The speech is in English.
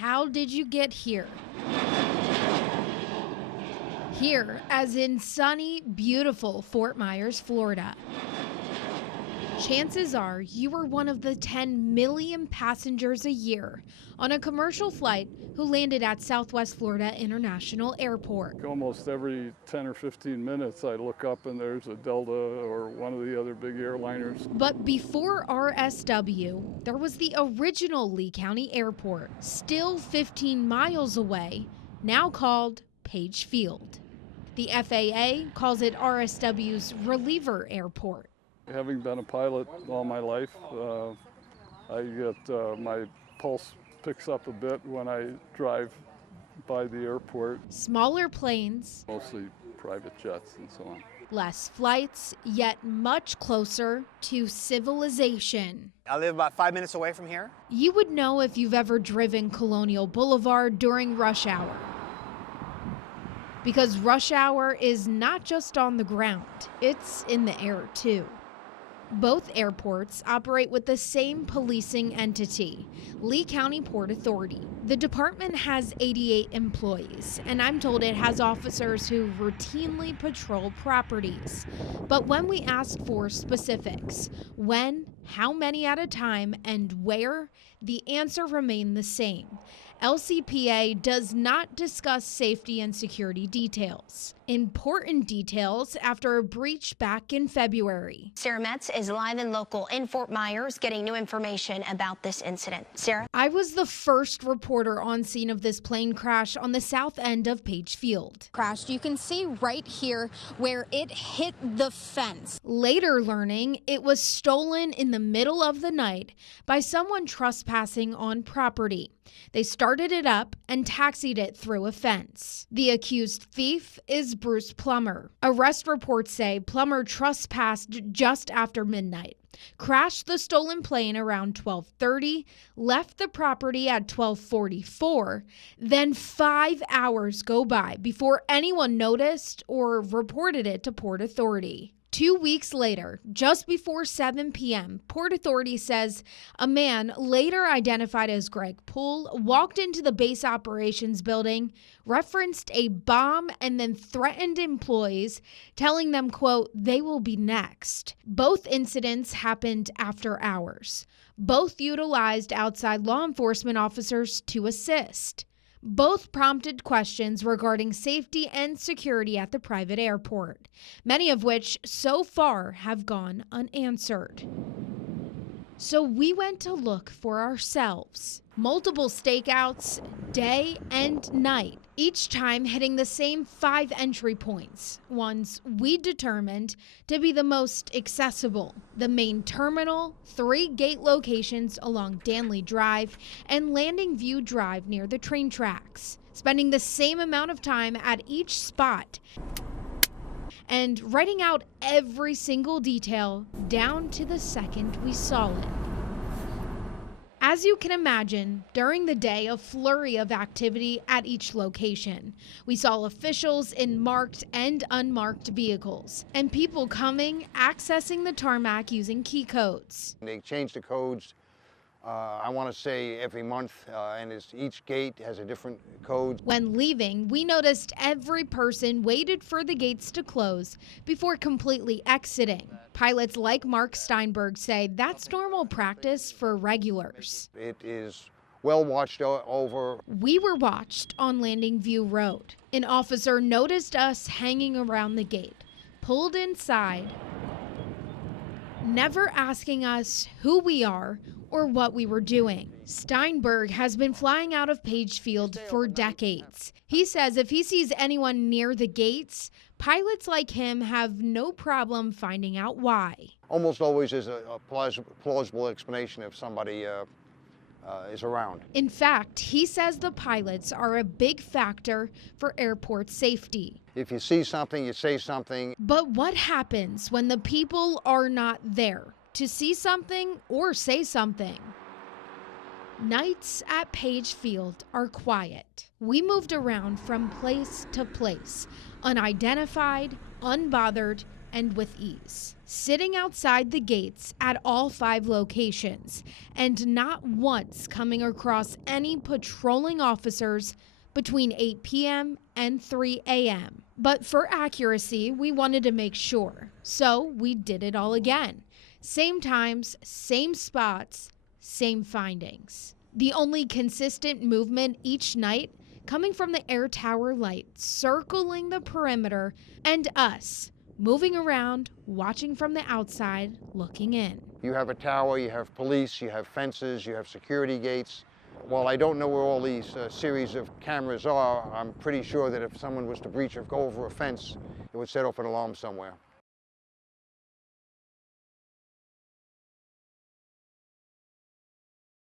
How did you get here? Here, as in sunny, beautiful Fort Myers, Florida. Chances are you were one of the 10 million passengers a year on a commercial flight who landed at Southwest Florida International Airport. Almost every 10 or 15 minutes I look up and there's a Delta or one of the other big airliners. But before RSW, there was the original Lee County Airport, still 15 miles away, now called Page Field. The FAA calls it RSW's reliever airport. Having been a pilot all my life, I get my pulse picks up a bit when I drive by the airport. Smaller planes, Mostly private jets and so on. less flights, yet much closer to civilization. I live about 5 minutes away from here. You would know if you've ever driven Colonial Boulevard during rush hour. Because rush hour is not just on the ground, it's in the air too. Both airports operate with the same policing entity, Lee County Port Authority. The department has 88 employees, and I'm told it has officers who routinely patrol properties. But when we asked for specifics, when, how many at a time, and where, the answer remained the same. LCPA does not discuss safety and security details. Important details after a breach back in February. Sarah Metz is live and local in Fort Myers getting new information about this incident. Sarah? I was the first reporter on scene of this plane crash on the south end of Page Field. Crashed. You can see right here where it hit the fence. Later learning it was stolen in the middle of the night by someone trespassing on property. They started it up and taxied it through a fence. The accused thief is Bruce Plummer. Arrest reports say Plummer trespassed just after midnight, crashed the stolen plane around 12:30, left the property at 12:44, then 5 hours go by before anyone noticed or reported it to Port Authority. 2 weeks later, just before 7 p.m., Port Authority says a man, later identified as Greg Poole, walked into the base operations building, referenced a bomb, and then threatened employees, telling them, quote, they will be next. Both incidents happened after hours. Both utilized outside law enforcement officers to assist. Both prompted questions regarding safety and security at the private airport, many of which so far have gone unanswered. So we went to look for ourselves. Multiple stakeouts, day and night, each time hitting the same 5 entry points, ones we determined to be the most accessible: the main terminal, 3 gate locations along Danley Drive, and Landing View Drive near the train tracks, spending the same amount of time at each spot and writing out every single detail down to the second we saw it. As you can imagine, during the day, a flurry of activity at each location. We saw officials in marked and unmarked vehicles, and people coming, accessing the tarmac using key codes. They change the codes, I want to say every month, and each gate has a different code. When leaving, we noticed every person waited for the gates to close before completely exiting. Pilots like Mark Steinberg say that's normal practice for regulars. It is well watched over. We were watched on Landing View Road. An officer noticed us hanging around the gate, pulled inside, never asking us who we are or what we were doing. Steinberg has been flying out of Page Field for decades. He says if he sees anyone near the gates, pilots like him have no problem finding out why. Almost always is a plausible explanation if somebody is around. In fact, he says the pilots are a big factor for airport safety. If you see something, you say something. But what happens when the people are not there to see something or say something? Nights at Page Field are quiet. We moved around from place to place, unidentified, unbothered, and with ease, sitting outside the gates at all 5 locations and not once coming across any patrolling officers between 8 p.m. and 3 a.m. But for accuracy, we wanted to make sure, so we did it all again. Same times, same spots, same findings. The only consistent movement each night coming from the air tower light circling the perimeter and us moving around, watching from the outside, looking in. You have a tower, you have police, you have fences, you have security gates. While I don't know where all these series of cameras are, I'm pretty sure that if someone was to breach or go over a fence, it would set off an alarm somewhere.